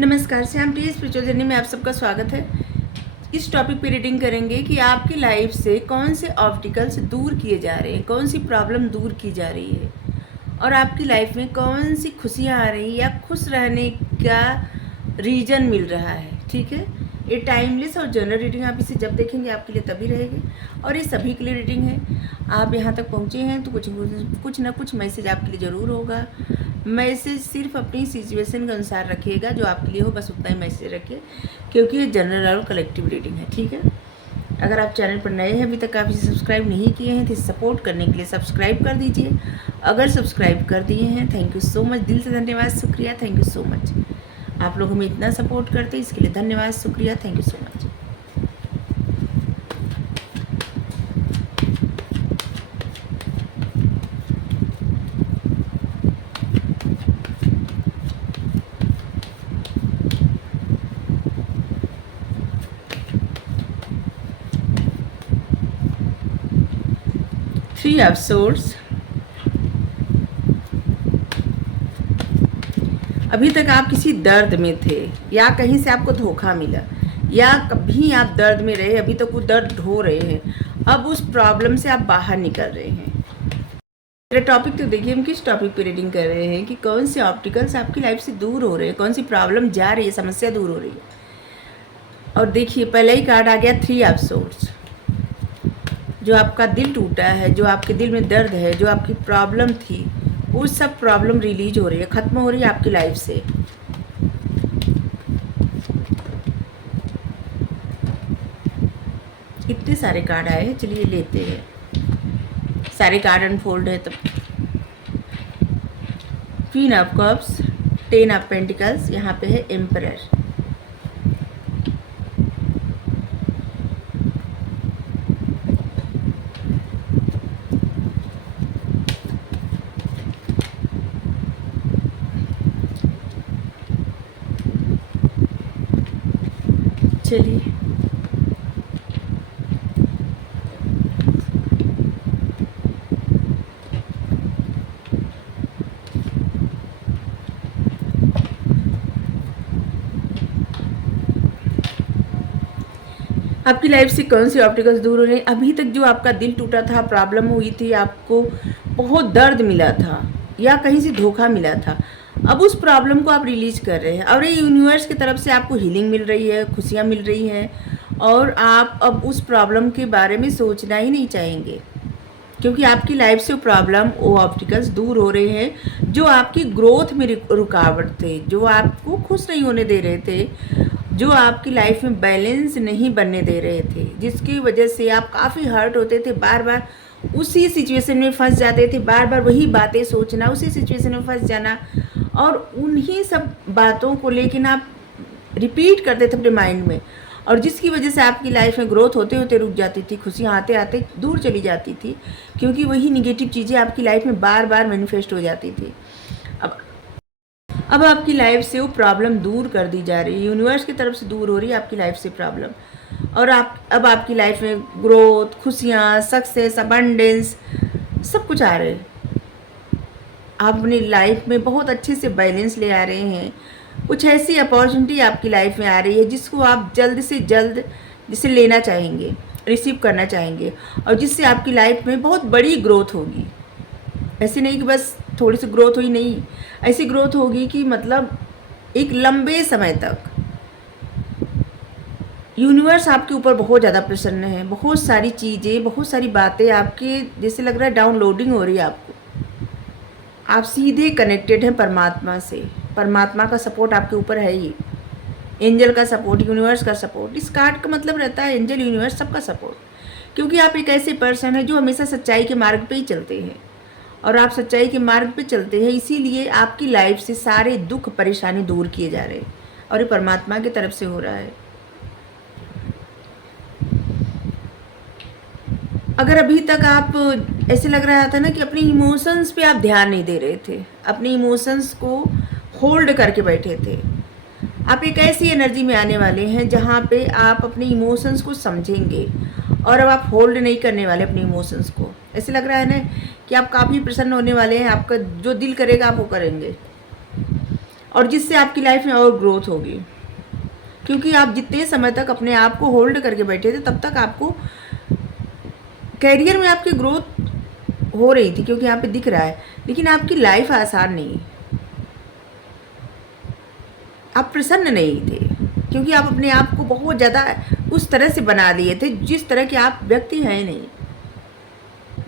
नमस्कार, श्याम प्रिय spiritual journey में आप सबका स्वागत है। इस टॉपिक पे रीडिंग करेंगे कि आपकी लाइफ से कौन से ऑब्स्टिकल्स दूर किए जा रहे हैं, कौन सी प्रॉब्लम दूर की जा रही है और आपकी लाइफ में कौन सी खुशियाँ आ रही हैं या खुश रहने का रीज़न मिल रहा है। ठीक है, ये टाइमलेस और जनरल रीडिंग आप इसे जब देखेंगे आपके लिए तभी रहेगी और ये सभी के लिए रीडिंग है। आप यहाँ तक पहुँचे हैं तो कुछ ना कुछ मैसेज आपके लिए ज़रूर होगा। मैसेज सिर्फ अपनी सिचुएशन के अनुसार रखिएगा, जो आपके लिए हो बस उतना ही मैसेज रखिए, क्योंकि ये जनरल और कलेक्टिव रीडिंग है। ठीक है, अगर आप चैनल पर नए हैं, अभी तक आप इसे सब्सक्राइब नहीं किए हैं तो इसे सपोर्ट करने के लिए सब्सक्राइब कर दीजिए। अगर सब्सक्राइब कर दिए हैं, थैंक यू सो मच, दिल से धन्यवाद, शुक्रिया, थैंक यू सो मच। आप लोग हमें इतना सपोर्ट करते हैं, इसके लिए धन्यवाद, शुक्रिया, thank you so much. Three of swords. अभी तक आप किसी दर्द में थे या कहीं से आपको धोखा मिला या कभी आप दर्द में रहे, अभी तक वो दर्द ढो रहे हैं। अब उस प्रॉब्लम से आप बाहर निकल रहे हैं। मेरा टॉपिक तो देखिए, हम किस टॉपिक पे रीडिंग कर रहे हैं कि कौन से ऑब्स्टिकल्स आपकी लाइफ से दूर हो रहे हैं, कौन सी प्रॉब्लम जा रही है, समस्या दूर हो रही है। और देखिए, पहले ही कार्ड आ गया थ्री ऑफ सोर्ड्स। जो आपका दिल टूटा है, जो आपके दिल में दर्द है, जो आपकी प्रॉब्लम थी, वो सब प्रॉब्लम रिलीज हो रही है, ख़त्म हो रही है आपकी लाइफ से। इतने सारे कार्ड आए हैं, चलिए लेते हैं। सारे कार्ड अनफोल्ड है तब। Queen of cups, ten of pentacles, यहाँ पे है एम्परर। चलिए, आपकी लाइफ से कौन से ऑब्स्टिकल्स दूर हो रहे हैं। अभी तक जो आपका दिल टूटा था, प्रॉब्लम हुई थी, आपको बहुत दर्द मिला था या कहीं से धोखा मिला था, अब उस प्रॉब्लम को आप रिलीज कर रहे हैं और ये यूनिवर्स की तरफ से आपको हीलिंग मिल रही है, खुशियाँ मिल रही हैं और आप अब उस प्रॉब्लम के बारे में सोचना ही नहीं चाहेंगे, क्योंकि आपकी लाइफ से वो प्रॉब्लम, वो ऑब्स्टिकल्स दूर हो रहे हैं जो आपकी ग्रोथ में रुकावट थे, जो आपको खुश नहीं होने दे रहे थे, जो आपकी लाइफ में बैलेंस नहीं बनने दे रहे थे, जिसकी वजह से आप काफ़ी हर्ट होते थे, बार बार उसी सिचुएशन में फंस जाते थे, बार बार वही बातें सोचना, उसी सिचुएशन में फंस जाना और उन्हीं सब बातों को लेकिन आप रिपीट करते थे अपने माइंड में, और जिसकी वजह से आपकी लाइफ में ग्रोथ होते होते रुक जाती थी, खुशियाँ आते आते दूर चली जाती थी, क्योंकि वही निगेटिव चीज़ें आपकी लाइफ में बार बार मैनिफेस्ट हो जाती थी। अब आपकी लाइफ से वो प्रॉब्लम दूर कर दी जा रही है, यूनिवर्स की तरफ से दूर हो रही है आपकी लाइफ से प्रॉब्लम, और अब आपकी लाइफ में ग्रोथ, खुशियाँ, सक्सेस, अबंडेंस सब कुछ आ रहे हैं। आप अपनी लाइफ में बहुत अच्छे से बैलेंस ले आ रहे हैं। कुछ ऐसी अपॉर्चुनिटी आपकी लाइफ में आ रही है जिसको आप जल्द से जल्द जिसे लेना चाहेंगे, रिसीव करना चाहेंगे, और जिससे आपकी लाइफ में बहुत बड़ी ग्रोथ होगी। ऐसे नहीं कि बस थोड़ी सी ग्रोथ हुई, नहीं, ऐसी ग्रोथ होगी कि मतलब एक लंबे समय तक यूनिवर्स आपके ऊपर बहुत ज़्यादा प्रसन्न है। बहुत सारी चीज़ें, बहुत सारी बातें आपके जैसे लग रहा है डाउनलोडिंग हो रही है आपको। आप सीधे कनेक्टेड हैं परमात्मा से, परमात्मा का सपोर्ट आपके ऊपर है ही, एंजल का सपोर्ट, यूनिवर्स का सपोर्ट। इस कार्ड का मतलब रहता है एंजल, यूनिवर्स, सबका सपोर्ट, क्योंकि आप एक ऐसे पर्सन हैं जो हमेशा सच्चाई के मार्ग पे ही चलते हैं, और आप सच्चाई के मार्ग पे चलते हैं, इसीलिए आपकी लाइफ से सारे दुख परेशानी दूर किए जा रहे हैं, और ये परमात्मा की तरफ से हो रहा है। अगर अभी तक आप ऐसे लग रहा था ना कि अपने इमोशंस पे आप ध्यान नहीं दे रहे थे, अपने इमोशंस को होल्ड करके बैठे थे, आप एक ऐसी एनर्जी में आने वाले हैं जहाँ पे आप अपने इमोशंस को समझेंगे और अब आप होल्ड नहीं करने वाले अपने इमोशंस को। ऐसे लग रहा है ना कि आप काफ़ी प्रसन्न होने वाले हैं, आपका जो दिल करेगा आप वो करेंगे। और जिससे आपकी लाइफ में और ग्रोथ होगी। क्योंकि आप जितने समय तक अपने आप को होल्ड करके बैठे थे तब तक आपको कैरियर में आपकी ग्रोथ हो रही थी, क्योंकि यहाँ पे दिख रहा है, लेकिन आपकी लाइफ आसान नहीं, आप प्रसन्न नहीं थे, क्योंकि आप अपने आप को बहुत ज़्यादा उस तरह से बना लिए थे जिस तरह के आप व्यक्ति हैं नहीं।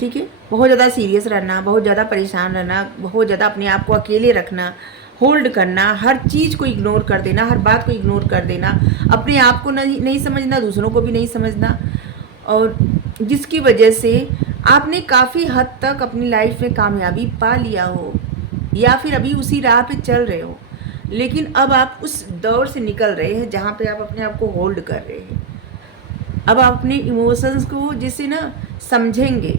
ठीक है, बहुत ज़्यादा सीरियस रहना, बहुत ज़्यादा परेशान रहना, बहुत ज़्यादा अपने आप को अकेले रखना, होल्ड करना, हर चीज़ को इग्नोर कर देना, हर बात को इग्नोर कर देना, अपने आप को नहीं समझना, दूसरों को भी नहीं समझना, और जिसकी वजह से आपने काफ़ी हद तक अपनी लाइफ में कामयाबी पा लिया हो, या फिर अभी उसी राह पे चल रहे हो, लेकिन अब आप उस दौर से निकल रहे हैं जहाँ पे आप अपने आप को होल्ड कर रहे हैं। अब आप अपने इमोशंस को जैसे ना समझेंगे,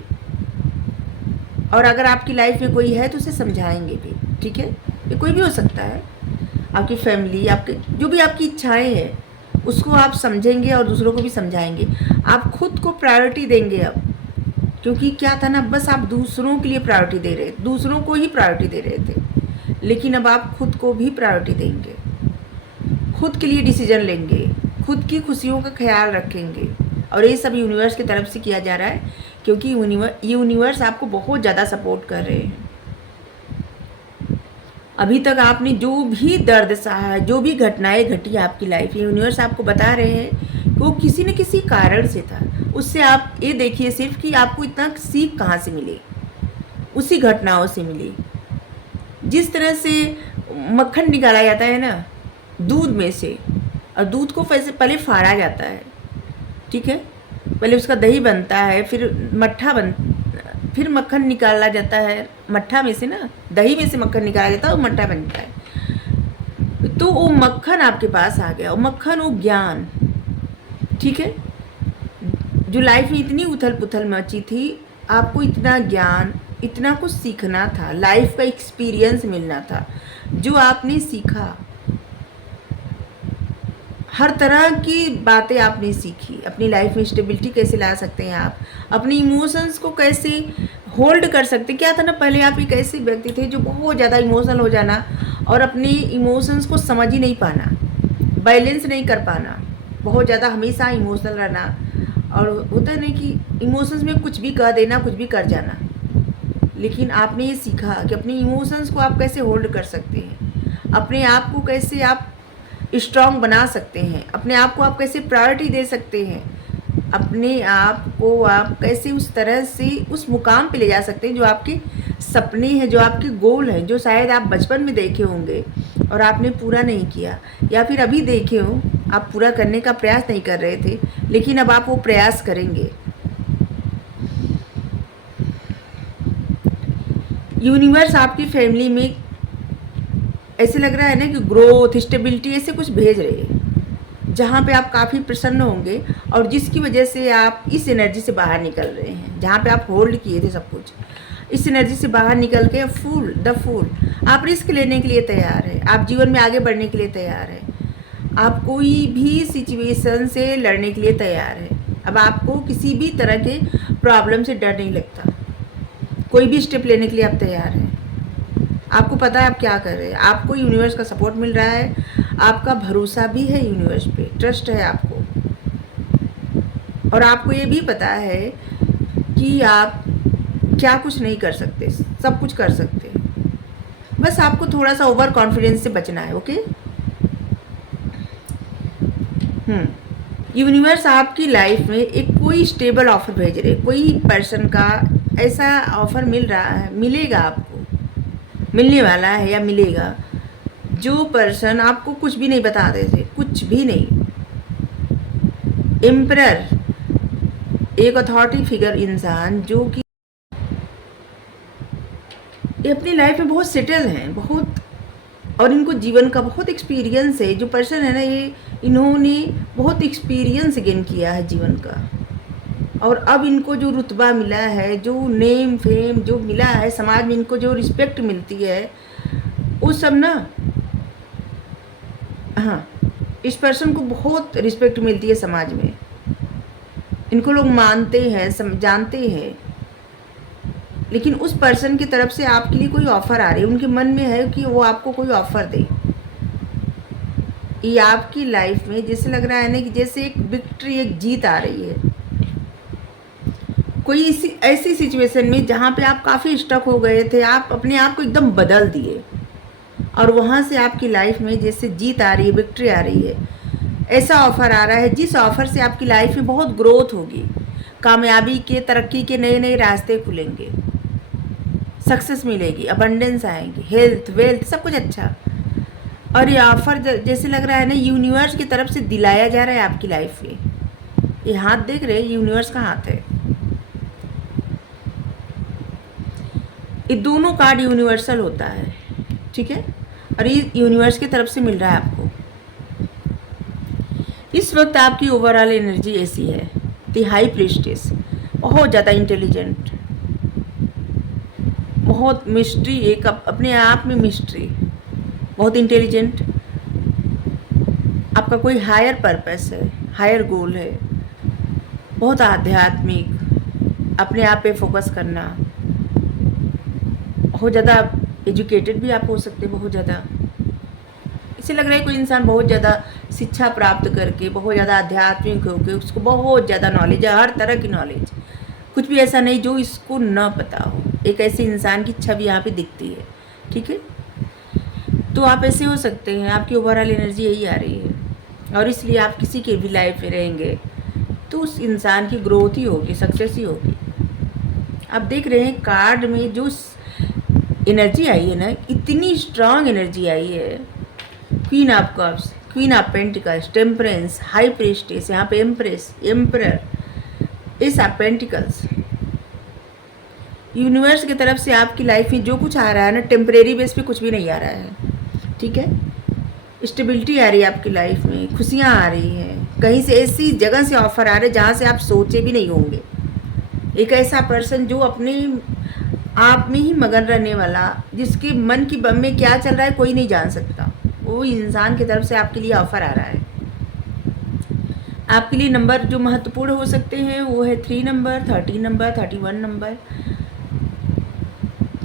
और अगर आपकी लाइफ में कोई है तो उसे समझाएंगे भी। ठीक है, ये कोई भी हो सकता है, आपकी फैमिली, आपके जो भी आपकी इच्छाएं हैं उसको आप समझेंगे और दूसरों को भी समझाएंगे। आप खुद को प्रायोरिटी देंगे अब, क्योंकि क्या था ना, बस आप दूसरों के लिए प्रायोरिटी दे रहे, दूसरों को ही प्रायोरिटी दे रहे थे, लेकिन अब आप खुद को भी प्रायोरिटी देंगे, खुद के लिए डिसीजन लेंगे, खुद की खुशियों का ख्याल रखेंगे। और ये सब यूनिवर्स की तरफ से किया जा रहा है, क्योंकि यूनिवर्स आपको बहुत ज़्यादा सपोर्ट कर रहे हैं। अभी तक आपने जो भी दर्द सहा है, जो भी घटनाएं घटी आपकी लाइफ में, यूनिवर्स आपको बता रहे हैं कि वो किसी न किसी कारण से था। उससे आप ये देखिए सिर्फ कि आपको इतना सीख कहाँ से मिली, उसी घटनाओं से मिली। जिस तरह से मक्खन निकाला जाता है ना दूध में से, और दूध को पहले फाड़ा जाता है, ठीक है, पहले उसका दही बनता है, फिर मक्खन निकाला जाता है मट्ठा में से ना, दही में से मक्खन निकाला जाता है और मट्ठा बनता है। तो वो मक्खन आपके पास आ गया, और मक्खन वो ज्ञान, ठीक है, जो लाइफ में इतनी उथल पुथल मची थी, आपको इतना ज्ञान, इतना कुछ सीखना था, लाइफ का एक्सपीरियंस मिलना था, जो आपने सीखा। हर तरह की बातें आपने सीखी, अपनी लाइफ में स्टेबिलिटी कैसे ला सकते हैं आप, अपने इमोशंस को कैसे होल्ड कर सकते। क्या था ना, पहले आप एक ऐसे व्यक्ति थे जो बहुत ज़्यादा इमोशनल हो जाना और अपने इमोशंस को समझ ही नहीं पाना, बैलेंस नहीं कर पाना, बहुत ज़्यादा हमेशा इमोशनल रहना, और होता है ना कि इमोशंस में कुछ भी कह देना, कुछ भी कर जाना। लेकिन आपने ये सीखा कि अपने इमोशंस को आप कैसे होल्ड कर सकते हैं, अपने आप को कैसे आप स्ट्रॉन्ग बना सकते हैं, अपने आप को आप कैसे प्रायोरिटी दे सकते हैं, अपने आप को आप कैसे उस तरह से उस मुकाम पे ले जा सकते हैं जो आपके सपने हैं, जो आपके गोल हैं, जो शायद आप बचपन में देखे होंगे और आपने पूरा नहीं किया, या फिर अभी देखे हो आप पूरा करने का प्रयास नहीं कर रहे थे, लेकिन अब आप वो प्रयास करेंगे। यूनिवर्स आपकी फैमिली में ऐसे लग रहा है ना कि ग्रोथ, स्टेबिलिटी ऐसे कुछ भेज रहे हैं, जहाँ पे आप काफ़ी प्रसन्न होंगे, और जिसकी वजह से आप इस एनर्जी से बाहर निकल रहे हैं, जहाँ पे आप होल्ड किए थे सब कुछ, इस एनर्जी से बाहर निकल के फूल आप रिस्क लेने के लिए तैयार है, आप जीवन में आगे बढ़ने के लिए तैयार है, आप कोई भी सिचुएशन से लड़ने के लिए तैयार है। अब आपको किसी भी तरह के प्रॉब्लम से डर नहीं लगता, कोई भी स्टेप लेने के लिए आप तैयार हैं। आपको पता है आप क्या कर रहे हैं, आपको यूनिवर्स का सपोर्ट मिल रहा है, आपका भरोसा भी है यूनिवर्स पे, ट्रस्ट है आपको, और आपको ये भी पता है कि आप क्या कुछ नहीं कर सकते, सब कुछ कर सकते हैं। बस आपको थोड़ा सा ओवर कॉन्फिडेंस से बचना है। ओके, यूनिवर्स आपकी लाइफ में एक कोई स्टेबल ऑफर भेज रहे, कोई पर्सन का ऐसा ऑफर मिल रहा है, मिलेगा आपको, मिलने वाला है या मिलेगा, जो पर्सन आपको कुछ भी नहीं बता रहे थे, कुछ भी नहीं। एम्परर, एक अथॉरिटी फिगर इंसान जो कि ये अपनी लाइफ में बहुत सेटल हैं, बहुत, और इनको जीवन का बहुत एक्सपीरियंस है। जो पर्सन है ना, ये इन्होंने बहुत एक्सपीरियंस गेन किया है जीवन का, और अब इनको जो रुतबा मिला है, जो नेम फेम जो मिला है, समाज में इनको जो रिस्पेक्ट मिलती है, वो सब ना, हाँ, इस पर्सन को बहुत रिस्पेक्ट मिलती है समाज में, इनको लोग मानते हैं, जानते हैं। लेकिन उस पर्सन की तरफ से आपके लिए कोई ऑफ़र आ रही है, उनके मन में है कि वो आपको कोई ऑफ़र दे, ये आपकी लाइफ में जैसे लग रहा है ना कि जैसे एक विक्ट्री, एक जीत आ रही है। कोई ऐसी सिचुएशन में जहाँ पे आप काफ़ी स्टक हो गए थे, आप अपने आप को एकदम बदल दिए और वहाँ से आपकी लाइफ में जैसे जीत आ रही है, विक्ट्री आ रही है। ऐसा ऑफ़र आ रहा है जिस ऑफ़र से आपकी लाइफ में बहुत ग्रोथ होगी, कामयाबी के, तरक्की के नए नए रास्ते खुलेंगे, सक्सेस मिलेगी, अबंडेंस आएंगी, हेल्थ, वेल्थ, सब कुछ अच्छा। और ये ऑफ़र जैसे लग रहा है ना यूनिवर्स की तरफ से दिलाया जा रहा है आपकी लाइफ में। ये हाथ देख रहे हैं, यूनिवर्स का हाथ है। ये दोनों कार्ड यूनिवर्सल होता है, ठीक है, और ये यूनिवर्स की तरफ से मिल रहा है आपको। इस वक्त आपकी ओवरऑल एनर्जी ऐसी है, द हाई प्रीस्टेस, बहुत ज़्यादा इंटेलिजेंट, बहुत मिस्ट्री, एक अपने आप में मिस्ट्री, बहुत इंटेलिजेंट। आपका कोई हायर पर्पस है, हायर गोल है, बहुत आध्यात्मिक, अपने आप पे फोकस करना, बहुत ज़्यादा एजुकेटेड भी आप हो सकते हैं, बहुत ज़्यादा। इसे लग रहा है कोई इंसान बहुत ज़्यादा शिक्षा प्राप्त करके, बहुत ज़्यादा आध्यात्मिक होकर, उसको बहुत ज़्यादा नॉलेज है, हर तरह की नॉलेज, कुछ भी ऐसा नहीं जो इसको न पता हो। एक ऐसे इंसान की छवि यहाँ पे दिखती है, ठीक है। तो आप ऐसे हो सकते हैं, आपकी ओवरऑल एनर्जी यही आ रही है और इसलिए आप किसी के भी लाइफ में रहेंगे तो उस इंसान की ग्रोथ ही होगी, सक्सेस ही होगी। आप देख रहे हैं कार्ड में जो एनर्जी आई है ना, इतनी स्ट्रांग एनर्जी आई है। Queen of cups, queen of pentacles, temperance, high priestess, यहाँ पे empress, emperor, S of pentacles. Universe की तरफ से आपकी लाइफ में जो कुछ आ रहा है ना, टेम्परेरी बेस पे कुछ भी नहीं आ रहा है, ठीक है। स्टेबिलिटी आ रही है आपकी लाइफ में, खुशियाँ आ रही हैं, कहीं से ऐसी जगह से ऑफर आ रहे हैं जहाँ से आप सोचे भी नहीं होंगे। एक ऐसा पर्सन जो अपने आप में ही मगन रहने वाला, जिसके मन की बम में क्या चल रहा है कोई नहीं जान सकता, वो इंसान की तरफ से आपके लिए ऑफर आ रहा है। आपके लिए नंबर जो महत्वपूर्ण हो सकते हैं वो है 3 number, 13 number, 31 number,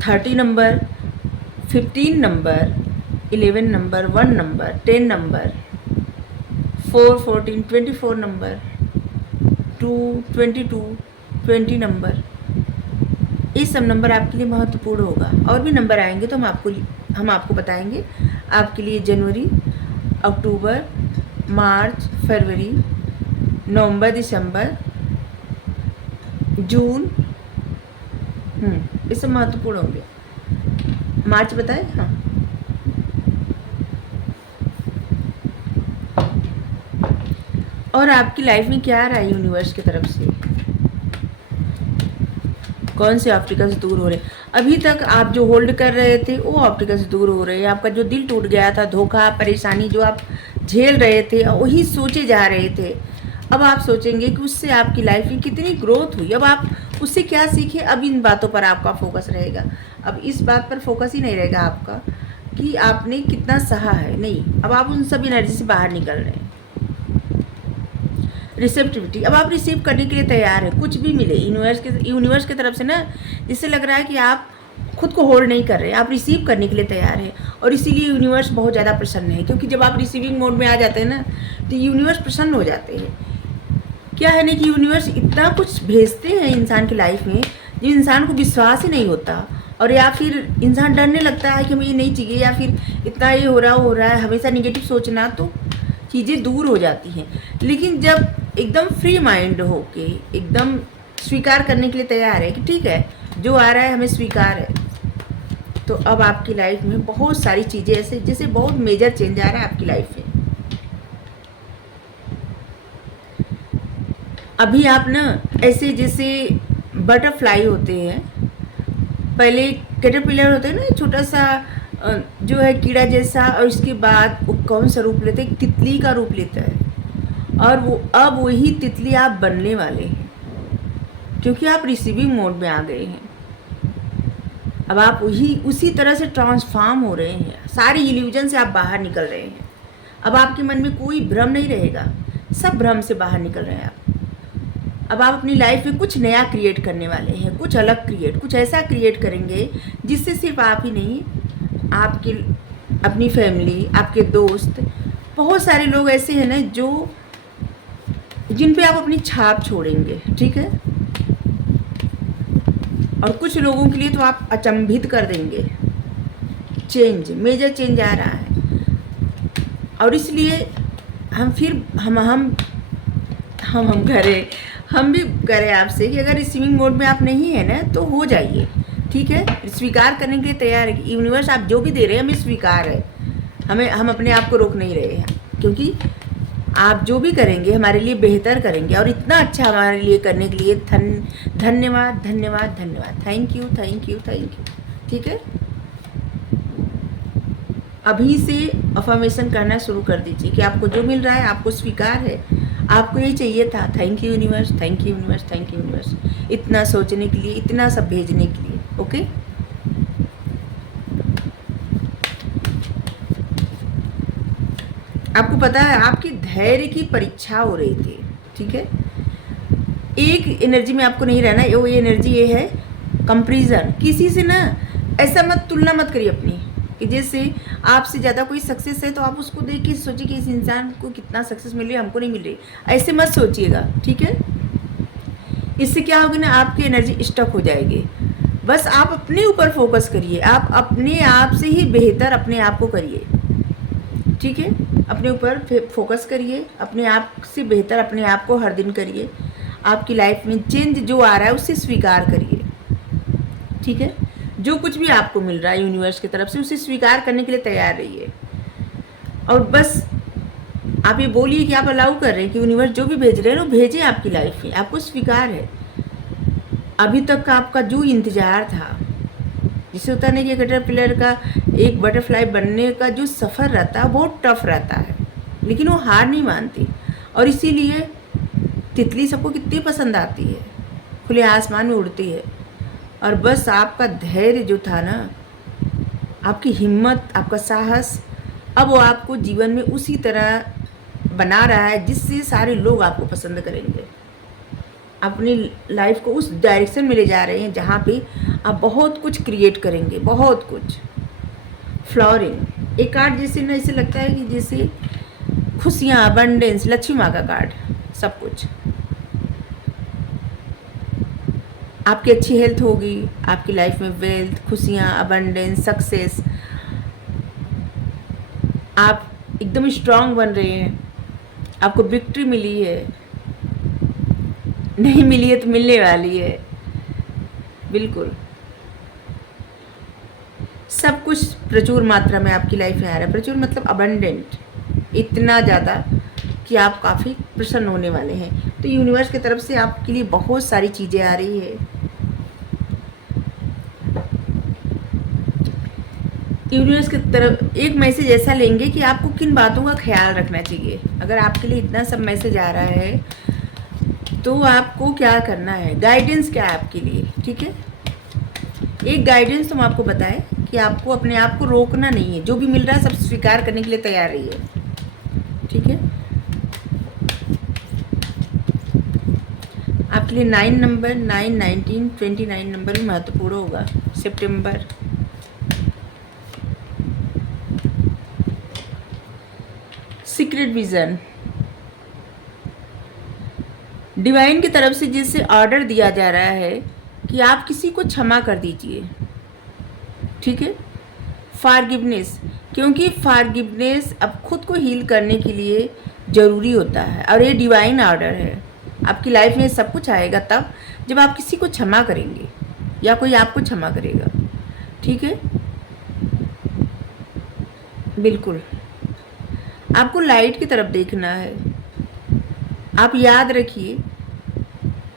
30 number, 15 number, 11 number, 1 number, 10 number, 4, 14, 24 number, 2, 22, 20 number. ये सब नंबर आपके लिए महत्वपूर्ण होगा। और भी नंबर आएंगे तो हम आपको बताएंगे। आपके लिए जनवरी, अक्टूबर, मार्च, फरवरी, नवंबर, दिसंबर, जून, ये सब महत्वपूर्ण होंगे। मार्च बताए, हाँ। और आपकी लाइफ में क्या आ रहा है यूनिवर्स की तरफ से, कौन से ऑब्स्टिकल्स दूर हो रहे हैं। अभी तक आप जो होल्ड कर रहे थे वो ऑब्स्टिकल्स दूर हो रहे हैं। आपका जो दिल टूट गया था, धोखा, परेशानी जो आप झेल रहे थे, वही सोचे जा रहे थे, अब आप सोचेंगे कि उससे आपकी लाइफ में कितनी ग्रोथ हुई, अब आप उससे क्या सीखे। अब इन बातों पर आपका फोकस रहेगा। अब इस बात पर फोकस ही नहीं रहेगा आपका कि आपने कितना सहा है, नहीं, अब आप उन सब एनर्जी से बाहर निकल रहे हैं। रिसेप्टिविटी, अब आप रिसीव करने के लिए तैयार है, कुछ भी मिले यूनिवर्स की तरफ से ना, जिससे लग रहा है कि आप खुद को होल्ड नहीं कर रहे, आप रिसीव करने के लिए तैयार है। और इसीलिए यूनिवर्स बहुत ज़्यादा प्रसन्न है, क्योंकि जब आप रिसीविंग मोड में आ जाते हैं ना तो यूनिवर्स प्रसन्न हो जाते हैं। क्या है ना कि यूनिवर्स इतना कुछ भेजते हैं इंसान की लाइफ में जो इंसान को विश्वास ही नहीं होता, और या फिर इंसान डरने लगता है कि हमें ये नहीं चाहिए, या फिर इतना ये हो रहा है, हमेशा निगेटिव सोचना, तो चीज़ें दूर हो जाती हैं। लेकिन जब एकदम फ्री माइंड हो के एकदम स्वीकार करने के लिए तैयार है कि ठीक है जो आ रहा है हमें स्वीकार है, तो अब आपकी लाइफ में बहुत सारी चीज़ें ऐसे जैसे बहुत मेजर चेंज आ रहा है आपकी लाइफ में। अभी आप ना ऐसे जैसे बटरफ्लाई होते हैं, पहले कैटरपिलर होते हैं ना, छोटा सा जो है कीड़ा जैसा, और इसके बाद वो कौन सा रूप लेते हैं, तितली का रूप लेता है, और वो अब वही तितली आप बनने वाले हैं, क्योंकि आप रिसीविंग मोड में आ गए हैं। अब आप वही उसी तरह से ट्रांसफॉर्म हो रहे हैं, सारी इल्यूजन से आप बाहर निकल रहे हैं। अब आपके मन में कोई भ्रम नहीं रहेगा, सब भ्रम से बाहर निकल रहे हैं आप। अब आप अपनी लाइफ में कुछ नया क्रिएट करने वाले हैं, कुछ अलग क्रिएट, कुछ ऐसा क्रिएट करेंगे जिससे सिर्फ आप ही नहीं, आपकी अपनी फैमिली, आपके दोस्त, बहुत सारे लोग ऐसे हैं ना जो जिन पे आप अपनी छाप छोड़ेंगे, ठीक है, और कुछ लोगों के लिए तो आप अचंभित कर देंगे। चेंज, मेजर चेंज आ रहा है, और इसलिए हम भी करें आपसे कि अगर रिसीविंग मोड में आप नहीं है ना तो हो जाइए, ठीक है। स्वीकार करने के लिए तैयार है। यूनिवर्स आप जो भी दे रहे हैं हमें स्वीकार है, हम अपने आप को रोक नहीं रहे हैं, क्योंकि आप जो भी करेंगे हमारे लिए बेहतर करेंगे, और इतना अच्छा हमारे लिए करने के लिए धन्यवाद धन्यवाद धन्यवाद। Thank you thank you thank you, ठीक है। अभी से अफर्मेशन करना शुरू कर दीजिए कि आपको जो मिल रहा है आपको स्वीकार है, आपको ये चाहिए था। Thank you universe, thank you universe, thank you universe, इतना सोचने के लिए, इतना सब भेजने के लिए। ओके, आपको पता है आपकी धैर्य की परीक्षा हो रही थी, ठीक है। एक एनर्जी में आपको नहीं रहना, वो एनर्जी ये है कंपैरिजन। किसी से ना ऐसा मत तुलना मत करिए अपनी, कि जैसे आपसे ज़्यादा कोई सक्सेस है तो आप उसको देख के सोचिए कि इस इंसान को कितना सक्सेस मिल रही है, हमको नहीं मिल रही। ऐसे मत सोचिएगा, ठीक है। इससे क्या होगी ना, आपकी एनर्जी स्टक हो जाएगी। बस आप अपने ऊपर फोकस करिए, आप अपने आप से ही बेहतर अपने आप को करिए, ठीक है। अपने ऊपर फोकस करिए, अपने आप से बेहतर अपने आप को हर दिन करिए। आपकी लाइफ में चेंज जो आ रहा है उसे स्वीकार करिए, ठीक है। जो कुछ भी आपको मिल रहा है यूनिवर्स की तरफ से उसे स्वीकार करने के लिए तैयार रहिए, और बस आप ये बोलिए कि आप अलाउ कर रहे हैं कि यूनिवर्स जो भी भेज रहे हैं वो भेजें आपकी लाइफ में, आपको स्वीकार है। अभी तक का आपका जो इंतज़ार था, जिसे होता नहीं कि कैटरपिलर का एक बटरफ्लाई बनने का जो सफ़र रहता है बहुत टफ रहता है, लेकिन वो हार नहीं मानती, और इसीलिए तितली सबको कितनी पसंद आती है, खुले आसमान में उड़ती है। और बस आपका धैर्य जो था ना, आपकी हिम्मत, आपका साहस, अब वो आपको जीवन में उसी तरह बना रहा है जिससे सारे लोग आपको पसंद करेंगे। अपनी लाइफ को उस डायरेक्शन में ले जा रहे हैं जहाँ पे आप बहुत कुछ क्रिएट करेंगे, बहुत कुछ फ्लोरिंग। एक कार्ड जैसे ना ऐसे लगता है कि जैसे खुशियाँ, अबंडेंस, लक्ष्मी माँ का कार्ड, सब कुछ। आपकी अच्छी हेल्थ होगी, आपकी लाइफ में वेल्थ, खुशियाँ, अबंडेंस, सक्सेस, आप एकदम स्ट्रांग बन रहे हैं, आपको विक्ट्री मिली है, नहीं मिली है तो मिलने वाली है, बिल्कुल। सब कुछ प्रचुर मात्रा में आपकी लाइफ में आ रहा है। प्रचुर मतलब अबंडेंट, इतना ज़्यादा कि आप काफ़ी प्रसन्न होने वाले हैं। तो यूनिवर्स की तरफ से आपके लिए बहुत सारी चीज़ें आ रही है। यूनिवर्स की तरफ एक मैसेज ऐसा लेंगे कि आपको किन बातों का ख्याल रखना चाहिए। अगर आपके लिए इतना सब मैसेज आ रहा है तो आपको क्या करना है, गाइडेंस क्या है आपके लिए, ठीक है। एक गाइडेंस हम आपको बताएं कि आपको अपने आप को रोकना नहीं है, जो भी मिल रहा है सब स्वीकार करने के लिए तैयार रहिए, ठीक है। आपके लिए 9 नंबर, 9, 19, 29 नंबर भी महत्वपूर्ण होगा। सितंबर, सीक्रेट विजन, डिवाइन की तरफ से जिससे ऑर्डर दिया जा रहा है कि आप किसी को क्षमा कर दीजिए, ठीक है। फॉरगिवनेस, क्योंकि फॉरगिवनेस अब खुद को हील करने के लिए ज़रूरी होता है, और ये डिवाइन ऑर्डर है। आपकी लाइफ में सब कुछ आएगा तब जब आप किसी को क्षमा करेंगे या कोई आपको क्षमा करेगा, ठीक है। बिल्कुल आपको लाइट की तरफ देखना है। आप याद रखिए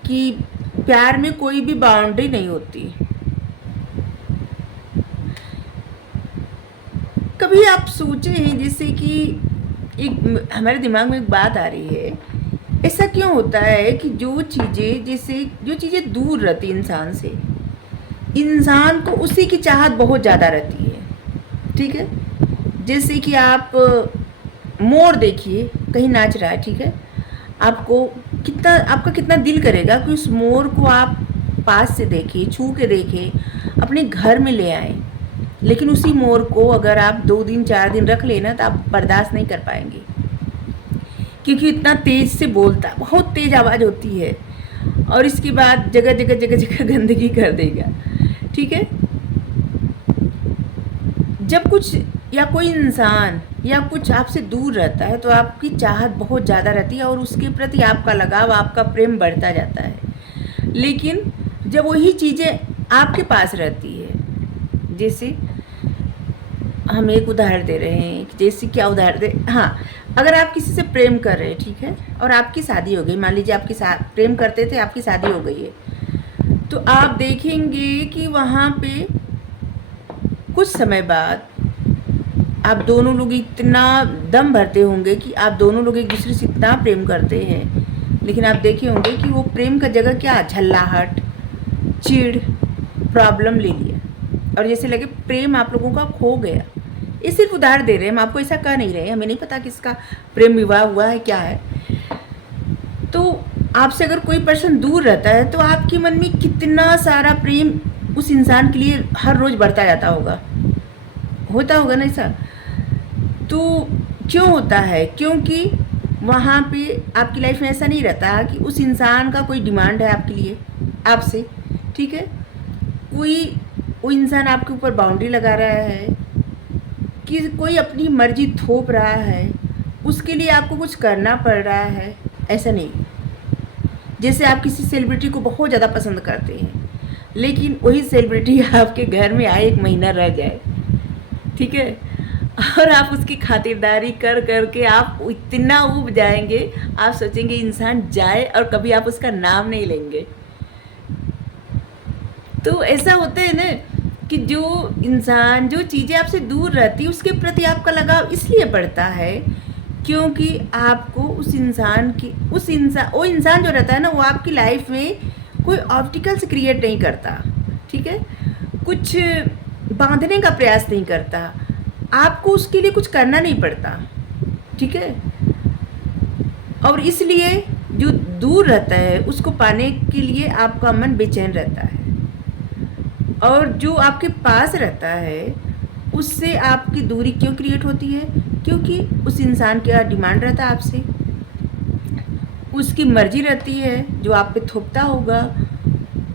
कि प्यार में कोई भी बाउंड्री नहीं होती। कभी आप सोचे हैं जैसे कि एक हमारे दिमाग में एक बात आ रही है, ऐसा क्यों होता है कि जो चीज़ें दूर रहती इंसान से, इंसान को उसी की चाहत बहुत ज़्यादा रहती है, ठीक है। जैसे कि आप मोर देखिए, कहीं नाच रहा है, ठीक है, आपका कितना दिल करेगा कि उस मोर को आप पास से देखें, छू के देखें, अपने घर में ले आएं। लेकिन उसी मोर को अगर आप 2 दिन 4 दिन रख लेना तो आप बर्दाश्त नहीं कर पाएंगे। क्योंकि इतना तेज़ से बोलता है, बहुत तेज़ आवाज़ होती है, और इसके बाद जगह जगह जगह जगह गंदगी कर देगा। ठीक है, जब कुछ या कोई इंसान या कुछ आपसे दूर रहता है तो आपकी चाहत बहुत ज़्यादा रहती है और उसके प्रति आपका लगाव, आपका प्रेम बढ़ता जाता है। लेकिन जब वही चीज़ें आपके पास रहती है, जैसे हम एक उदाहरण दे रहे हैं, जैसे क्या उदाहरण दे, हाँ, अगर आप किसी से प्रेम कर रहे हैं, ठीक है, और आपकी शादी हो गई, मान लीजिए आपकी प्रेम करते थे, आपकी शादी हो गई है, तो आप देखेंगे कि वहाँ पे कुछ समय बाद आप दोनों लोग इतना दम भरते होंगे कि आप दोनों लोग एक दूसरे से इतना प्रेम करते हैं, लेकिन आप देखे होंगे कि वो प्रेम का जगह क्या, झल्लाहट, चिढ़, प्रॉब्लम ले लिया, और जैसे लगे प्रेम आप लोगों का खो गया। ये सिर्फ उदाहरण दे रहे हैं, हम आपको ऐसा कह नहीं रहे, हमें नहीं पता किसका प्रेम विवाह हुआ है, क्या है। तो आपसे अगर कोई पर्सन दूर रहता है तो आपके मन में कितना सारा प्रेम उस इंसान के लिए हर रोज़ बढ़ता जाता होगा, होता होगा ना ऐसा। तो क्यों होता है? क्योंकि वहाँ पे आपकी लाइफ में ऐसा नहीं रहता कि उस इंसान का कोई डिमांड है आपके लिए, आपसे, ठीक है, कोई वो इंसान आपके ऊपर बाउंड्री लगा रहा है कि कोई अपनी मर्जी थोप रहा है, उसके लिए आपको कुछ करना पड़ रहा है, ऐसा नहीं। जैसे आप किसी सेलिब्रिटी को बहुत ज़्यादा पसंद करते हैं, लेकिन वही सेलिब्रिटी आपके घर में आए 1 महीना रह जाए, ठीक है, और आप उसकी खातिरदारी कर कर के आप इतना ऊब जाएंगे, आप सोचेंगे इंसान जाए और कभी आप उसका नाम नहीं लेंगे। तो ऐसा होता है ना कि जो इंसान, जो चीज़ें आपसे दूर रहती है, उसके प्रति आपका लगाव इसलिए बढ़ता है क्योंकि आपको उस इंसान की, वो इंसान जो रहता है ना, वो आपकी लाइफ में कोई ऑब्स्टिकल्स क्रिएट नहीं करता, ठीक है, कुछ बांधने का प्रयास नहीं करता, आपको उसके लिए कुछ करना नहीं पड़ता, ठीक है। और इसलिए जो दूर रहता है उसको पाने के लिए आपका मन बेचैन रहता है, और जो आपके पास रहता है उससे आपकी दूरी क्यों क्रिएट होती है? क्योंकि उस इंसान का डिमांड रहता है आपसे, उसकी मर्जी रहती है जो आप पे थोपता होगा,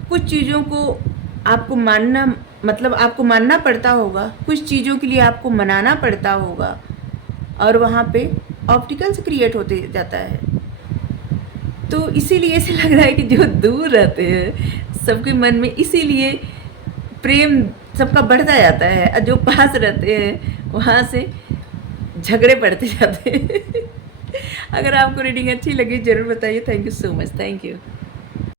कुछ चीज़ों को आपको मानना, मतलब आपको मानना पड़ता होगा, कुछ चीज़ों के लिए आपको मनाना पड़ता होगा, और वहाँ पे ऑब्स्टिकल्स क्रिएट होते जाता है। तो इसीलिए ऐसे लग रहा है कि जो दूर रहते हैं सबके मन में इसीलिए प्रेम सबका बढ़ता जाता है, और जो पास रहते हैं वहाँ से झगड़े पड़ते जाते हैं। अगर आपको रीडिंग अच्छी लगी ज़रूर बताइए। Thank you so much. Thank you.